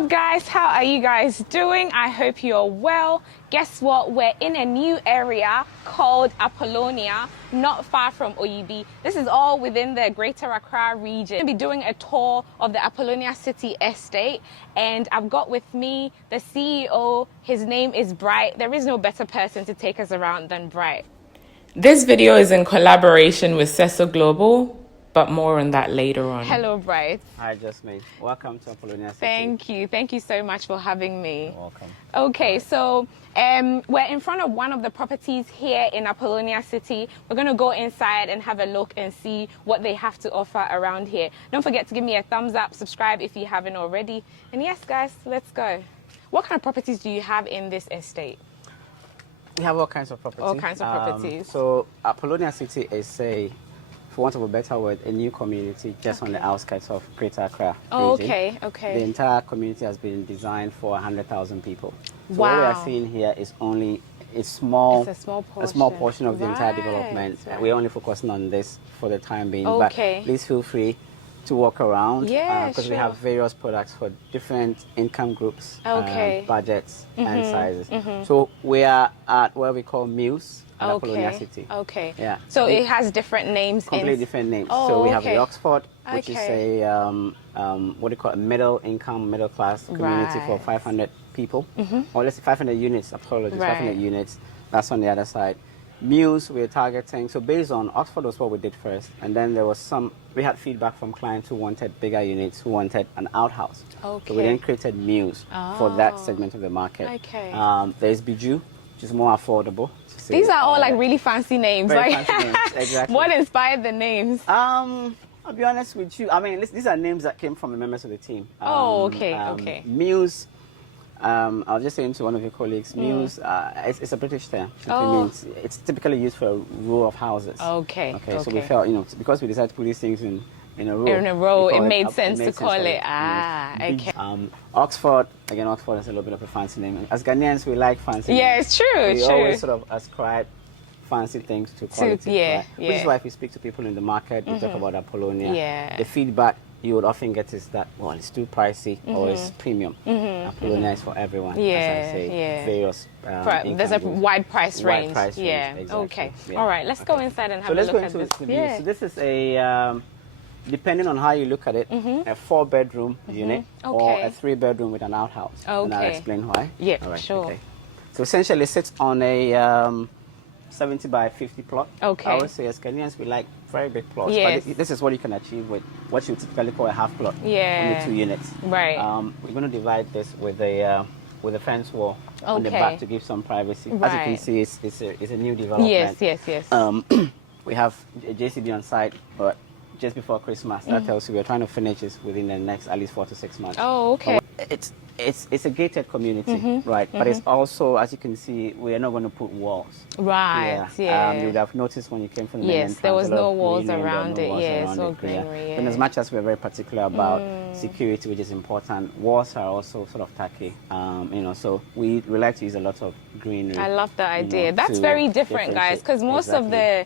up, guys? How are you guys doing? I hope you're well. Guess what? We're in a new area called Appolonia, not far from Oyibi. This is all within the Greater Accra region. I'm going to be doing a tour of the Appolonia City Estate, and I've got with me the CEO. His name is Bright. There is no better person to take us around than Bright. This video is in collaboration with Seso Global, but more on that later on. Hello, Bright. Hi, Jasmine. Welcome to Appolonia City. Thank you. Thank you so much for having me. You're welcome. Okay, so we're in front of one of the properties here in Appolonia City. We're going to go inside and have a look and see what they have to offer around here. Don't forget to give me a thumbs up, subscribe if you haven't already. And yes, guys, let's go. What kind of properties do you have in this estate? We have all kinds of properties. All kinds of properties. So Appolonia City is for want of a better word, a new community just on the outskirts of Greater Accra region. Okay. The entire community has been designed for 100,000 people. So wow. What we are seeing here is only a small portion of the entire Right. development. Right. We're only focusing on this for the time being. Okay. But please feel free to walk around. Yeah, because sure. we have various products for different income groups, budgets, and sizes. So we are at what we call Muse. Appolonia City. Okay. Yeah. So it has different names. Completely different names. Oh, so we have the Oxford, which is okay. what do you call it, middle income, middle class community Right. for 500 people, or let's say 500 units. Apologies, Right. 500 units. That's on the other side. Muse, we're targeting. So based on Oxford was what we did first, and then there was we had feedback from clients who wanted bigger units, who wanted an outhouse. Okay. So we then created Muse for that segment of the market. Okay. There's Biju, which is more affordable. These are all like really fancy names. Very Like, fancy names, exactly. What inspired the names? I'll be honest with you. I mean, these are names that came from the members of the team. Okay. Muse. I was just saying to one of your colleagues, Muse. It's a British term. Means it's typically used for a row of houses. Okay. So we felt, because we decided to put these things in a row. In a row, it made sense to call it. Okay. Oxford, again, Oxford is a little bit of a fancy name. As Ghanaians, we like fancy Yeah, names. it's true. We always sort of ascribe fancy things to quality. Yeah. Which is why if you speak to people in the market, you talk about Appolonia. Yeah. The feedback you would often get is that, well, it's too pricey or it's premium. Apolonia is for everyone, as I say. Various there's a wide price range. Wide price range, exactly. Okay. Yeah. All right, let's go inside and have a let's look go at into this. it. So this is a, depending on how you look at it, a 4-bedroom unit or a 3-bedroom with an outhouse. And I'll explain why. Yeah, all right, sure. Okay. So essentially it sits on a 70 by 50 plot. Okay. I always say as Kenyans we like very big plots. Yes. But this is what you can achieve with what you typically call a half plot. Yeah. Only 2 units. Right. We're going to divide this with a fence wall on the back to give some privacy. Right. As you can see, it's a new development. Yes. We have a JCB on site, but just before Christmas. That tells you we're trying to finish this within the next at least 4 to 6 months. Oh, okay. It's a gated community, right? But it's also, as you can see, we are not going to put walls. Right. Yeah. You would have noticed when you came from the Yes, there was no walls greenery, around it. Yes, no greenery. greenery. And as much as we're very particular about security, which is important, walls are also sort of tacky. So we like to use a lot of greenery. I love the idea. That's very different, guys, because most of the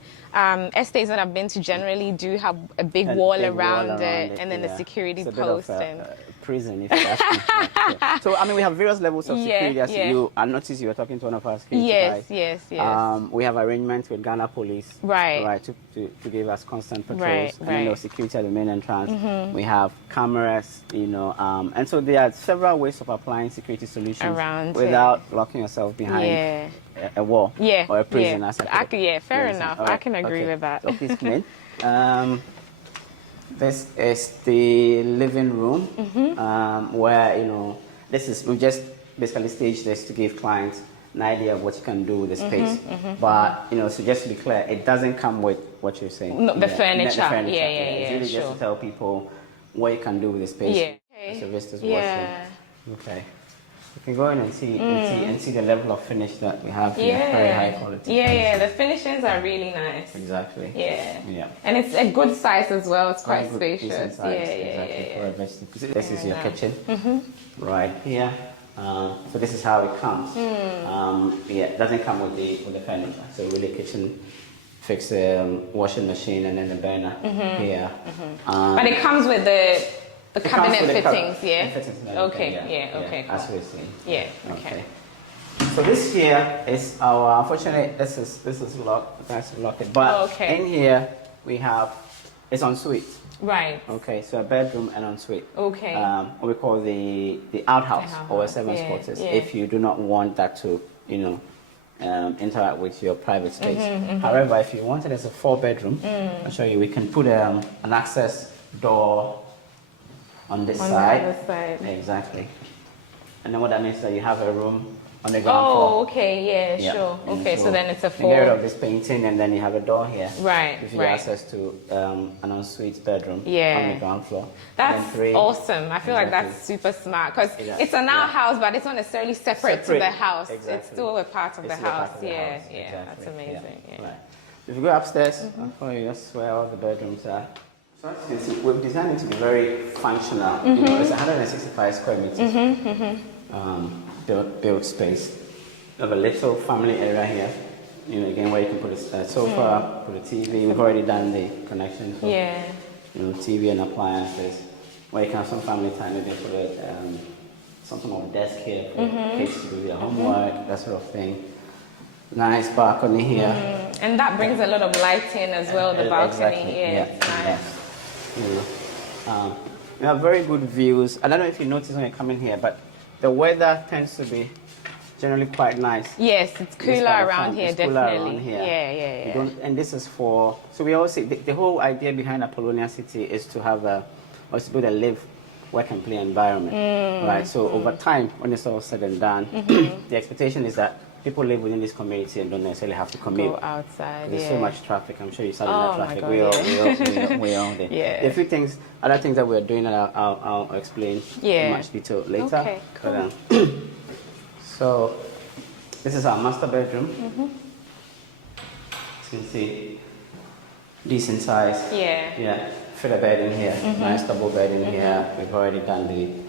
estates that I've been to generally do have a big wall around it, and then the security post and prison, if you ask me. So I mean, we have various levels of security. As you noticed, you were talking to one of our security guys. Yes. We have arrangements with Ghana Police, right, to give us constant patrols. And then there's security at the main entrance. We have cameras, and so there are several ways of applying security solutions around without locking yourself behind a wall or a prison. Fair enough. I can agree with that. So please come in. This is the living room, where we just basically staged this to give clients an idea of what you can do with the space. But so just to be clear, it doesn't come with what you're saying. No, the furniture. It's really just to tell people what you can do with the space. Okay. So visitors watching. Okay. You can go in and see the level of finish that we have here. Very high quality. Yeah. The finishings are really nice. Exactly. Yeah. And it's a good size as well. It's quite spacious. Exactly. This is your kitchen right here. So this is how it comes. It doesn't come with the furniture. So really kitchen, fix the washing machine and then the burner here. But it comes with the The It cabinet comes with fittings, the yeah? fittings and Okay, everything, yeah, okay, cool. As we're seeing. Yeah, okay. So this here is our, unfortunately, this is locked, that's locked. But Okay. in here we have, it's en suite. Right. Okay, so a bedroom and en suite. Okay. What we call the outhouse or a servant's quarters. If you do not want that to, you know, interact with your private space. However, if you want it as a 4-bedroom, I'll show you. We can put an access door on this side. On the other side. Exactly. And then what that means is that you have a room on the ground floor. Oh, okay, yeah, sure. Okay, so then it's a 4. You get rid of this painting, and then you have a door here. Right, Gives you right. access to an ensuite bedroom on the ground floor. That's awesome. I feel like that's super smart because it's an outhouse, but it's not necessarily separate to the house. Exactly. It's still a part of the house. Yeah, Exactly. that's amazing. Yeah. Right. If you go upstairs, I'll show you that's where all the bedrooms are. So as you can see, we've designed it to be very functional. You know, it's 165 square meters built space. We have a little family area here. You know, again, where you can put a sofa, put a TV. We've already done the connection for you know, TV and appliances. Where you can have some family time, maybe put some sort of desk here for kids to do their homework, that sort of thing. Nice balcony here. And that brings a lot of light in as well, the balcony. Exactly. It's nice. You know, we have very good views. I don't know if you notice when you come in here, but the weather tends to be generally quite nice. Yes, it's cooler around here, definitely. Around here. Yeah. And this is for, so we always say the whole idea behind Appolonia City is to have to build a live, work and play environment. Right? So over time, when it's all said and done, the expectation is that people live within this community and don't necessarily have to commute. Go outside. There's so much traffic. I'm sure you saw that traffic. We're all there. Yeah. There are a few things, other things that we're doing that I'll explain in much detail later. Okay, cool. But, so this is our master bedroom. As you can see, decent size. Yeah. Fit a bed in here. Nice double bed in here. We've already done the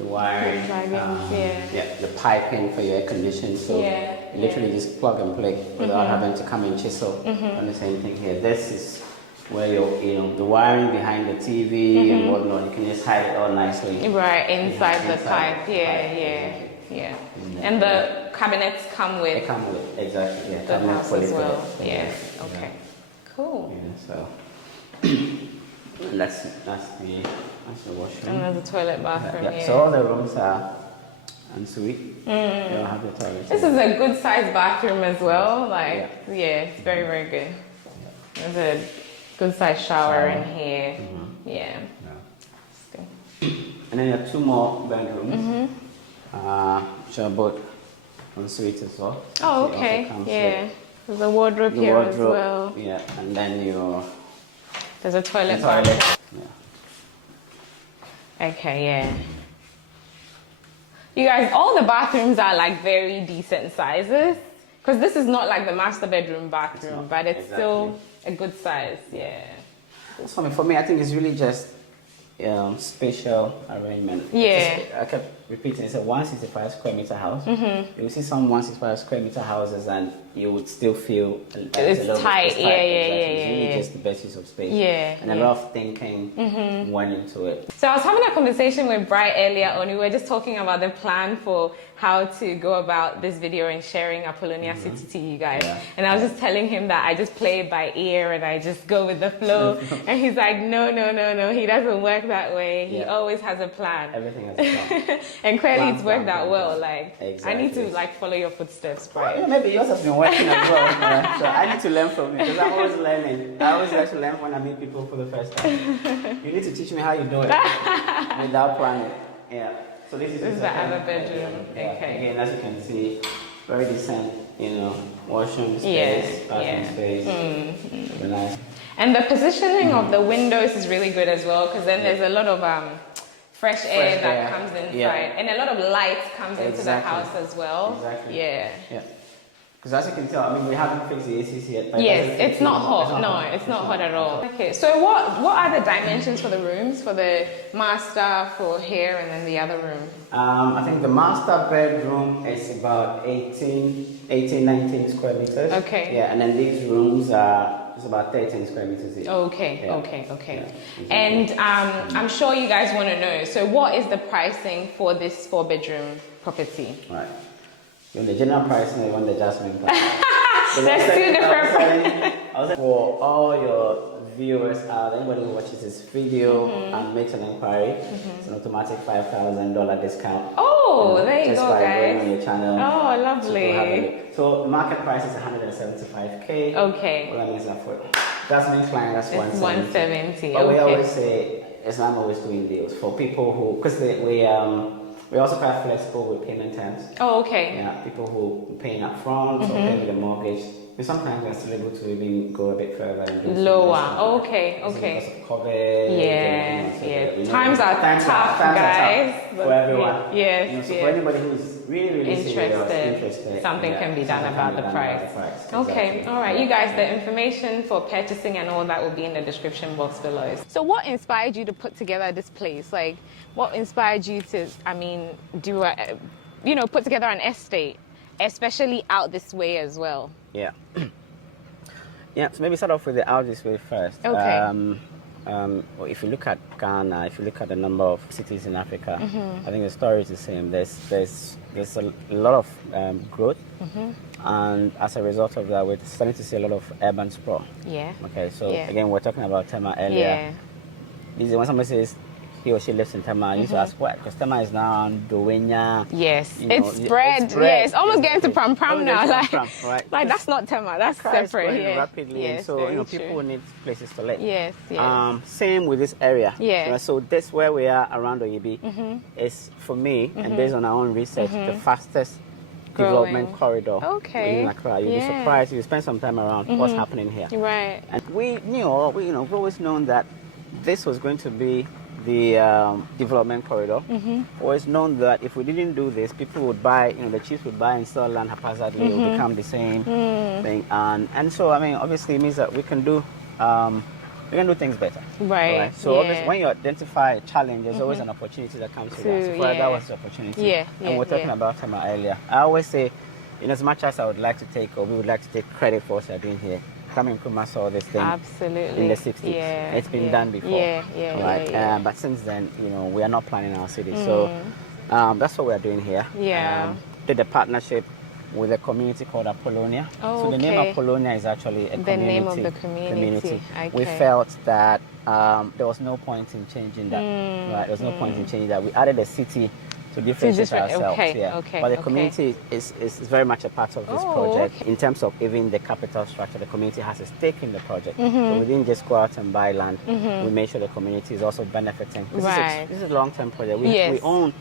wiring, the piping for your air conditioning. So you literally just plug and play without having to come and chisel on the same thing here. This is where you know, the wiring behind the TV and whatnot, you can just hide it all nicely. Right, inside the pipe. Yeah. And the cabinets come with. They come with, exactly. The house as well. Yeah. Okay. Cool. Yeah, so that's the washroom. And there's a toilet, bathroom. Yeah. So all the rooms are en suite. You don't have the toilet. This is a good sized bathroom as well. Like, it's very, very good. There's a good sized shower in here. Yeah. And then you have 2 more bedrooms. Which are both en suite as well. Oh, okay. Yeah. There's a wardrobe here as well. Yeah, and then there's a toilet. Okay, You guys, all the bathrooms are like very decent sizes. Because this is not like the master bedroom bathroom, but it's still a good size, So for me, I think it's really just spatial arrangement. I kept repeating, it's a 165 square meter house. You will see some 165 square meter houses and you would still feel it's tight. It's really just the best use of space. And a lot of thinking went into it. So I was having a conversation with Bright earlier on. We were just talking about the plan for how to go about this video and sharing Appolonia City to you guys. And I was just telling him that I just play it by ear and I just go with the flow. And he's like, no, he doesn't work that way. He always has a plan. Everything has a plan. And clearly it's worked out well. Like, I need to like follow your footsteps, Bright. Well, maybe yours has been working as well. So I need to learn from you because I'm always learning. I always like to learn when I meet people for the first time. You need to teach me how you do it without planning. So this is the other bedroom. Okay. Again, as you can see, very decent, washroom space, bathroom space. Very nice. And the positioning of the windows is really good as well because then there's a lot of fresh air that comes inside and a lot of light comes into the house as well. Yeah. Because as you can tell, I mean, we haven't fixed the ACs yet. Yes, it's not hot. No, it's not hot at all. Okay, so what are the dimensions for the rooms? For the master, for here, and then the other room? I think the master bedroom is about 18, 19 square meters. Okay. Yeah, and then these rooms are it's about 13 square meters each. Okay, Yeah. okay. Yeah. And I'm sure you guys want to know, so what is the pricing for this 4-bedroom property? Right. You want the general price and you want the adjustment price. There's two different. I was saying for all your viewers out, anybody who watches this video and makes an inquiry, it's an automatic $5,000 discount. Oh, there you just go, by going guys. on your channel. Oh, lovely. To have a look. So the market price is 175K. Okay. Well, that means that for adjustment client, that's 170. But we okay. always say, I'm always doing deals for people who, because we also quite flexible with payment terms. Oh, okay. Yeah, people who paying up front or paying with a mortgage. But sometimes we're still able to even go a bit further and do lower. Okay. because of COVID. Yeah. Times are tough, guys. For everyone. Yes. So for anybody who's really interested, something can be done about the price. Okay. Exactly. All right. You guys, the information for purchasing and all that will be in the description box below. So what inspired you to put together this place? Like, what inspired you to, put together an estate, especially out this way as well? Yeah. Yeah, so maybe start off with the out this way first. Okay. Well, if you look at Ghana, if you look at the number of cities in Africa, I think the story is the same. There's a lot of growth, and as a result of that, we're starting to see a lot of urban sprawl. Yeah. Okay, so again, we're talking about TEMA earlier. Yeah. When somebody says he or she lives in TEMA, you need to ask why, because TEMA is now on Dowenya. Yes, it's spread. Yeah, it's almost getting to Pram now. Right? Like that's not TEMA, that's Accra separate. Is rapidly, yes, so people need places to live. Yes. Same with this area. Yeah. So this where we are around Oyibi is, for me, and based on our own research, the fastest development corridor in Accra. You'll be surprised if you spend some time around what's happening here. Right. And we've always known that this was going to be the development corridor. Always known that if we didn't do this, people would buy, the chiefs would buy and sell land haphazardly. It would become the same thing. And so, obviously it means that we can do things better. Right. So obviously when you identify a challenge, there's always an opportunity that comes with that. So for that was the opportunity. And we're talking about TEMA earlier. I always say, as much as I would like to take, or we would like to take credit for what we're doing here, Kwame Nkrumah saw this thing in the 60s. It's been done before. But since then, we are not planning our city. So that's what we are doing here. Did a partnership with a community called Appolonia. So the name Appolonia is actually a community. The name of the community. Okay. We felt that there was no point in changing that. There was no point in changing that. We added a city to differentiate ourselves. But the community is very much a part of this project. In terms of even the capital structure, the community has a stake in the project. So we didn't just go out and buy land. We made sure the community is also benefiting. This is a long-term project. We own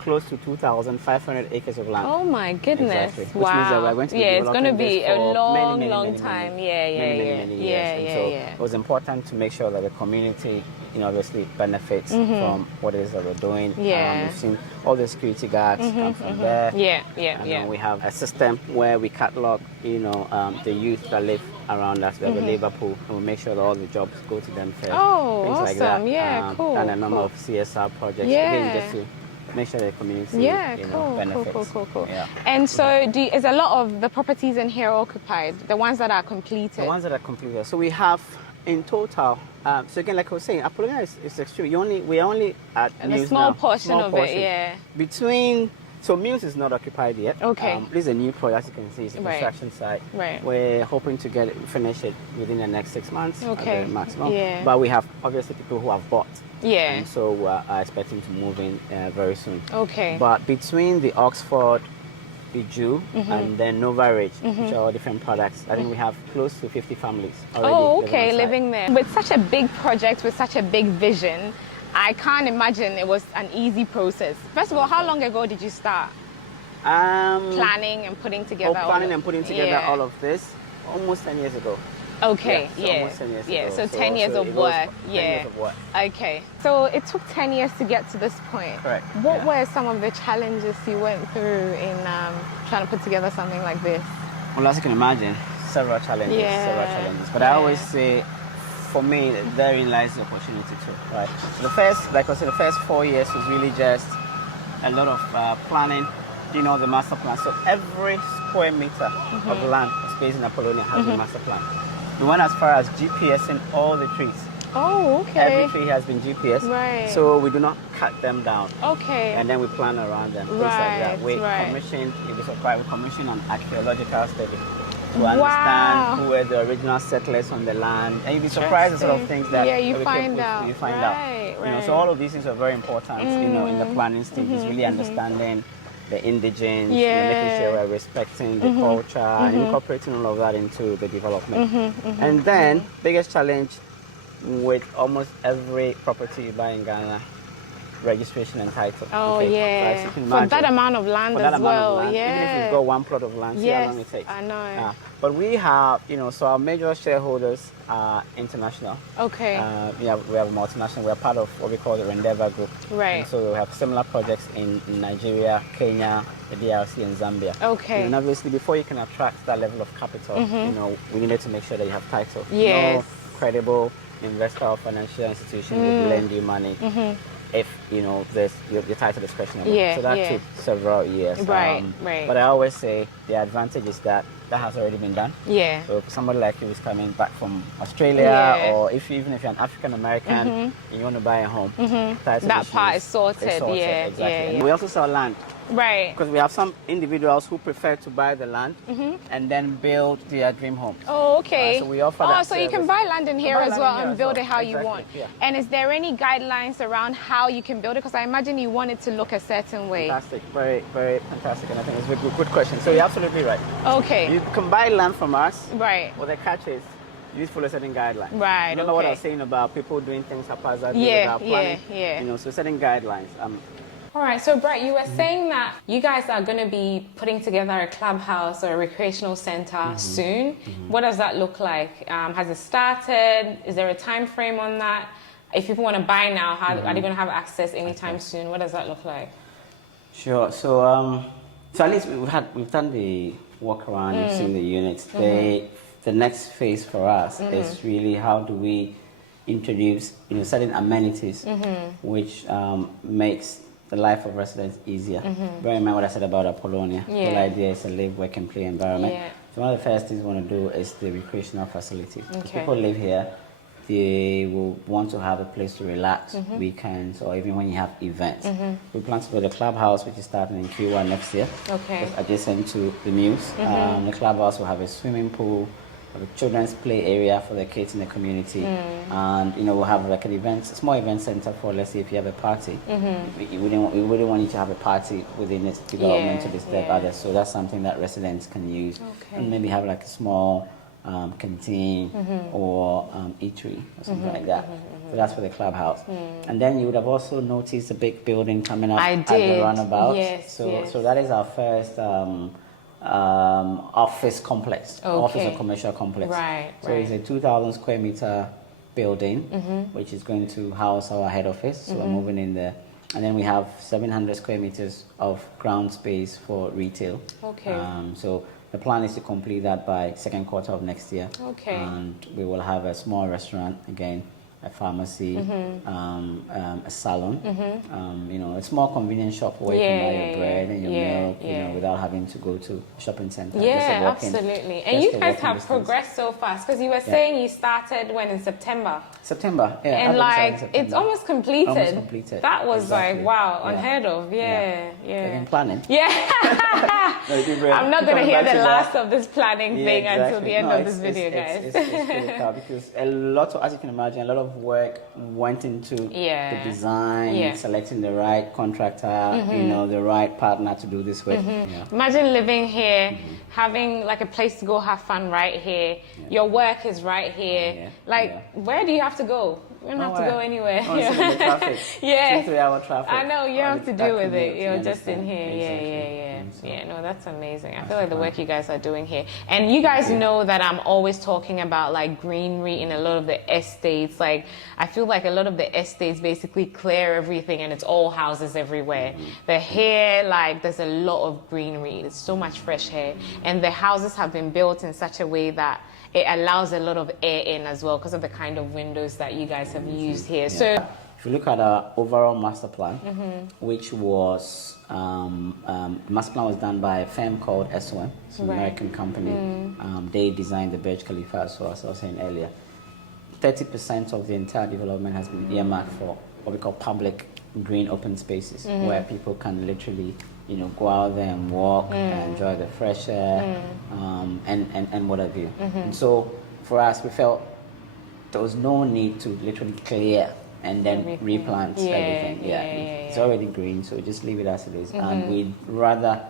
close to 2,500 acres of land. Oh my goodness! Exactly. Which means that we're going to be it's going to be a long time. Many years. So it was important to make sure that the community, obviously benefits from what it is that we're doing. We've seen all the security guards come from there. And we have a system where we catalog, the youth that live around us. We have a labor pool, and we make sure that all the jobs go to them first. Oh, things awesome! Like that. Yeah, cool. And a number of CSR projects. Again, just to make sure the community benefits. Cool. And so is a lot of the properties in here occupied, the ones that are completed? The ones that are completed. So we have in total, so again, like I was saying, Appolonia is extreme. We are only at a small portion of it, Between, so Mills is not occupied yet. Okay. This is a new project, you can see, it's a construction site. We're hoping to finish it within the next 6 months at the maximum. But we have obviously people who have bought. And so we are expecting to move in very soon. But between the Oxford, the Jew, and then Nova Ridge, which are all different products, I think we have close to 50 families already living there. With such a big project, with such a big vision, I can't imagine it was an easy process. First of all, how long ago did you start planning and putting together? All of this almost 10 years ago. Almost 10 years ago. So 10 years of work. 10 years of work. Okay. So it took 10 years to get to this point. Correct. What were some of the challenges you went through in trying to put together something like this? Well, as you can imagine, several challenges. But I always say, for me, therein lies the opportunity too, right? So the first 4 years was really just a lot of planning, the master plan. So every square meter of land space in Appolonia has a master plan. We went as far as GPSing all the trees. Oh, okay. Every tree has been GPS. Right. So we do not cut them down. Okay. And then we plan around them. Things Right, like that. We right. commissioned, if it's required, we commissioned an archaeological study to understand who were the original settlers on the land. And you'd be surprised at sort of things that you find out. You find out. You know, so all of these things are very important, you know, in the planning stage. Is really understanding the indigenes, you know, making sure we're respecting the culture and incorporating all of that into the development. And then, biggest challenge with almost every property you buy in Ghana, registration and title. Oh, okay? yeah. So for that amount of land as well. Yeah. Even if you've got one plot of land, see how long it takes. I know. But we have, you know, so our major shareholders are international. Okay. We have multinational. We are part of what we call the Endeavor Group. Right. And so we have similar projects in Nigeria, Kenya, the DRC, and Zambia. Okay. And obviously, before you can attract that level of capital, you know, we needed to make sure that you have title. Yes. No credible investor or financial institution would lend you money if, you know, your title is questionable. So that took several years. Right. But I always say the advantage is that has already been done. Yeah. So if somebody like you is coming back from Australia, or even if you're an African American and you want to buy a home, that part is sorted. Yeah. Exactly. Yeah. And we also sell land. Right. Because we have some individuals who prefer to buy the land and then build their dream home. Oh, okay. So we offer that so you can buy land in here as well and build it how you want. Yeah. And is there any guidelines around how you can build it? Because I imagine you want it to look a certain way. Fantastic. Very, very fantastic. And I think it's a good question. So you're absolutely right. Okay. You can buy land from us. Right. But the catch is you need to follow certain guidelines. Right. Remember what I was saying about people doing things haphazardly without planning? Yeah. You know, so certain guidelines. All right, so Brett, you were saying that you guys are going to be putting together a clubhouse or a recreational center soon. What does that look like? Has it started? Is there a time frame on that? If people want to buy now, how are they going to have access anytime soon? What does that look like? Sure. So, so at least we've done the walk around. You've seen the units. The next phase for us is really how do we introduce, you know, certain amenities which makes the life of residents easier. Bear in mind what I said about Apollonia. The whole idea is a live, work, and play environment. So one of the first things we want to do is the recreational facility. People live here, they will want to have a place to relax, weekends, or even when you have events. We plan to build a clubhouse, which is starting in Q1 next year. Okay. It's adjacent to the Muse. The clubhouse will have a swimming pool, a children's play area for the kids in the community, and you know we'll have like a small event center for, let's say, if you have a party. We wouldn't want you to have a party within its development to disturb others. So that's something that residents can use, and maybe have like a small canteen or eatery or something like that. So that's for the clubhouse. And then you would have also noticed a big building coming up at the roundabout. So that is our first office complex, office or commercial complex. So it's a 2,000 square meter building, which is going to house our head office. So we're moving in there. And then we have 700 square meters of ground space for retail. So the plan is to complete that by second quarter of next year. And we will have a small restaurant again, a pharmacy, a salon, you know, a small convenience shop where you can buy your bread and your milk, you know, without having to go to a shopping center. Absolutely. And you guys have progressed so fast, because you were saying you started when in September? September, And like, it's almost completed. Almost completed. That was like, wow, unheard of. They've been planning. I'm not going to hear the last of this planning thing until the end of this video, guys. It's really tough because a lot of, as you can imagine, a lot of work went into the design, selecting the right contractor, you know, the right partner to do this with. Imagine living here, having like a place to go have fun right here. Your work is right here. Where do you have to go? You don't have to go anywhere. The traffic. 2-3 hour traffic. I know, you have to deal with it. You're just in here. No, that's amazing. I feel like the work you guys are doing here. And you guys know that I'm always talking about like greenery in a lot of the estates. Like, I feel like a lot of the estates basically clear everything and it's all houses everywhere. But here, like, there's a lot of greenery. There's so much fresh air. And the houses have been built in such a way that it allows a lot of air in as well because of the kind of windows that you guys have used here. So if you look at our overall master plan, which was master plan was done by a firm called SOM, it's an American company. They designed the Burj Khalifa, as I was saying earlier. 30% of the entire development has been earmarked for what we call public green open spaces, where people can literally, go out there and walk and enjoy the fresh air, and what have you. And so for us, we felt there was no need to literally clear and then replant everything. It's already green, so just leave it as it is. And we'd rather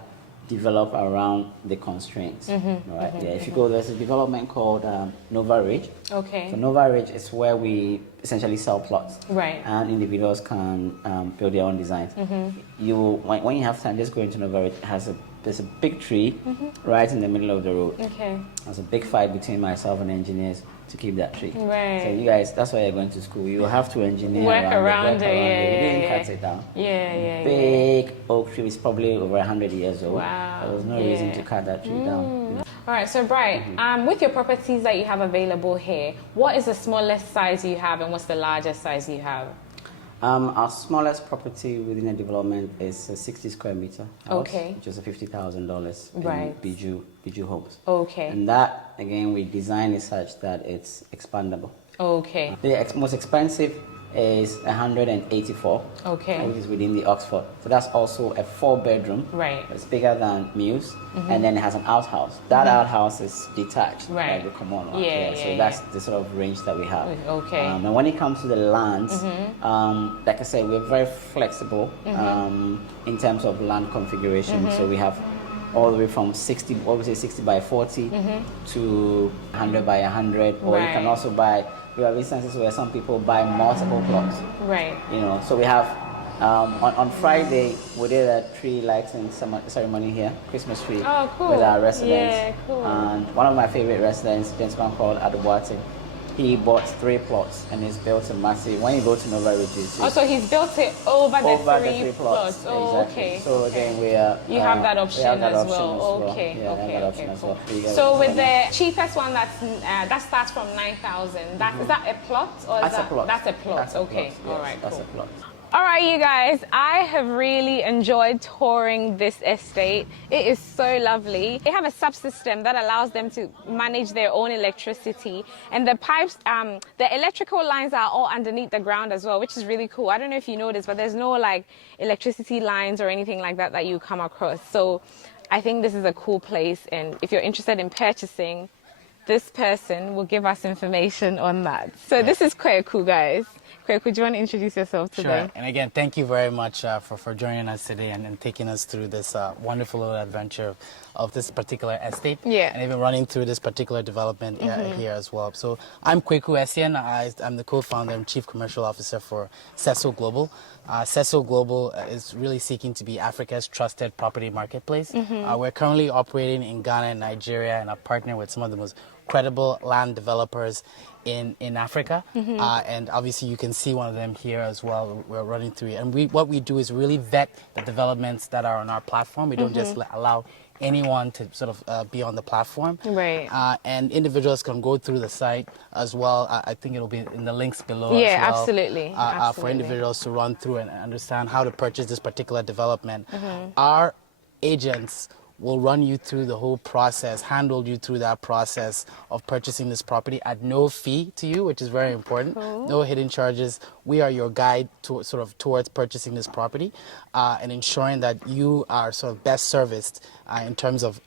develop around the constraints. If you go, there's a development called Nova Ridge. Okay. So Nova Ridge is where we essentially sell plots. Right. And individuals can build their own designs. When you have time, just go into Nova Ridge. There's a big tree right in the middle of the road. Okay. There's a big fight between myself and engineers to keep that tree. Right. So you guys, that's why you're going to school. You have to engineer work around it. We didn't cut it down. Big oak tree is probably over 100 years old. Wow. There was no reason to cut that tree down. All right, so Bright, with your properties that you have available here, what is the smallest size you have and what's the largest size you have? Our smallest property within a development is a 60 square meter house, which is $50,000 in Biju Homes. Okay. And that, again, we design it such that it's expandable. Okay. The most expensive is 184, which is within the Oxford. So that's also a 4-bedroom. Right. It's bigger than Muse, and then it has an outhouse. That outhouse is detached, like the common one. So that's the sort of range that we have. Okay. And when it comes to the lands, like I said, we're very flexible in terms of land configuration. So we have all the way from 60 by 40 to 100 by 100, or you can also buy. We have instances where some people buy multiple plots. Right. So we have on Friday we did a tree lighting ceremony here, Christmas tree, with our residents. Yeah, cool. And one of my favorite residents, a gentleman called Adubuate, he bought 3 plots and he's built a massive. When you go to Nova Ridge, so he's built it over the three plots. Oh, exactly. Okay. So again, we are. You have that option as well. Okay. Cool. So with the cheapest one, that starts from 9,000. Is that a plot or is that? That's a plot. Okay. All right. That's a plot. All right, you guys, I have really enjoyed touring this estate. It is so lovely. They have a subsystem that allows them to manage their own electricity, and the pipes, the electrical lines are all underneath the ground as well, which is really cool. I don't know if you noticed, but there's no like electricity lines or anything like that you come across. So I think this is a cool place, and if you're interested in purchasing, this person will give us information on that. So this is quite cool, guys. Could you want to introduce yourself today? Sure. And again, thank you very much for joining us today and taking us through this wonderful little adventure of this particular estate. Yeah. And even running through this particular development here as well. So I'm Kweku Essien. I'm the co-founder and chief commercial officer for Seso Global. Seso Global is really seeking to be Africa's trusted property marketplace. We're currently operating in Ghana and Nigeria and are partnering with some of the most credible land developers in Africa, and obviously you can see one of them here as well. We're running through it, and what we do is really vet the developments that are on our platform. We don't just allow anyone to sort of be on the platform, right? And individuals can go through the site as well. I think it'll be in the links below. Yeah, as well, absolutely. For individuals to run through and understand how to purchase this particular development. Our agents will run you through the whole process, handle you through that process of purchasing this property at no fee to you, which is very important. No hidden charges. We are your guide towards purchasing this property and ensuring that you are sort of best serviced in terms of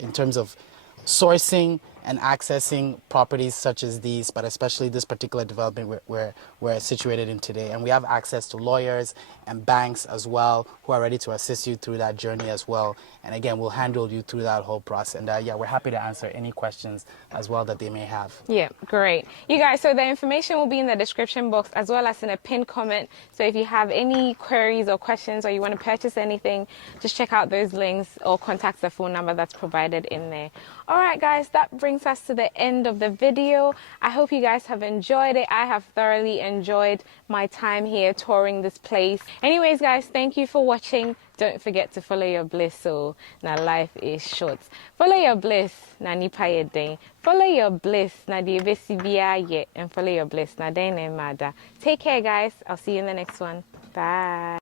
sourcing and accessing properties such as these, but especially this particular development where we're situated in today. And we have access to lawyers and banks as well who are ready to assist you through that journey as well. And again, we'll handle you through that whole process. And yeah, we're happy to answer any questions as well that they may have. Yeah, great. You guys, so the information will be in the description box as well as in a pinned comment. So if you have any queries or questions or you want to purchase anything, just check out those links or contact the phone number that's provided in there. All right, guys, that brings us to the end of the video. I hope you guys have enjoyed it. I have thoroughly enjoyed my time here touring this place. Anyways, guys, thank you for watching. don't forget to follow your bliss. So now life is short. Follow your bliss. Na nipa ye den. Follow your bliss. Na di ebesibiya ye. And follow your bliss. Na den ne mada. Take care, guys. I'll see you in the next one. Bye.